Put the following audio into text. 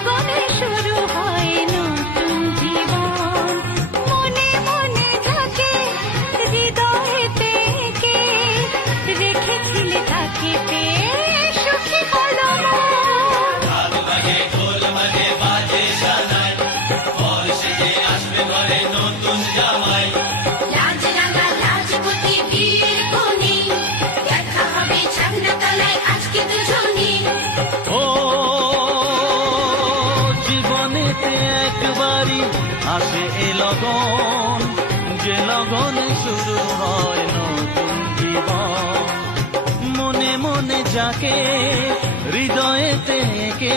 লগনে শুরু হয় নতুন জীবন। মনে মনে যাকে হৃদয়েতে এঁকে রেখেছিলে তাকে পেয়ে সুখী হলো মন। ভালো লাগে ঢোল বাজে বাজে সানাই, বর্ষে যে আসবে ঘরে নতুন জামাই। লাজ রাঙা লাজপতি বিয়ের কোণে, দেখা হবে ছাগনা তলায় আজকে দুজনে। ও জীবনেতে একবারই আসে এ লগন, যে লগনে শুরু হয় নতুন জীবন। মনে মনে যাকে হৃদয়েতে এঁকে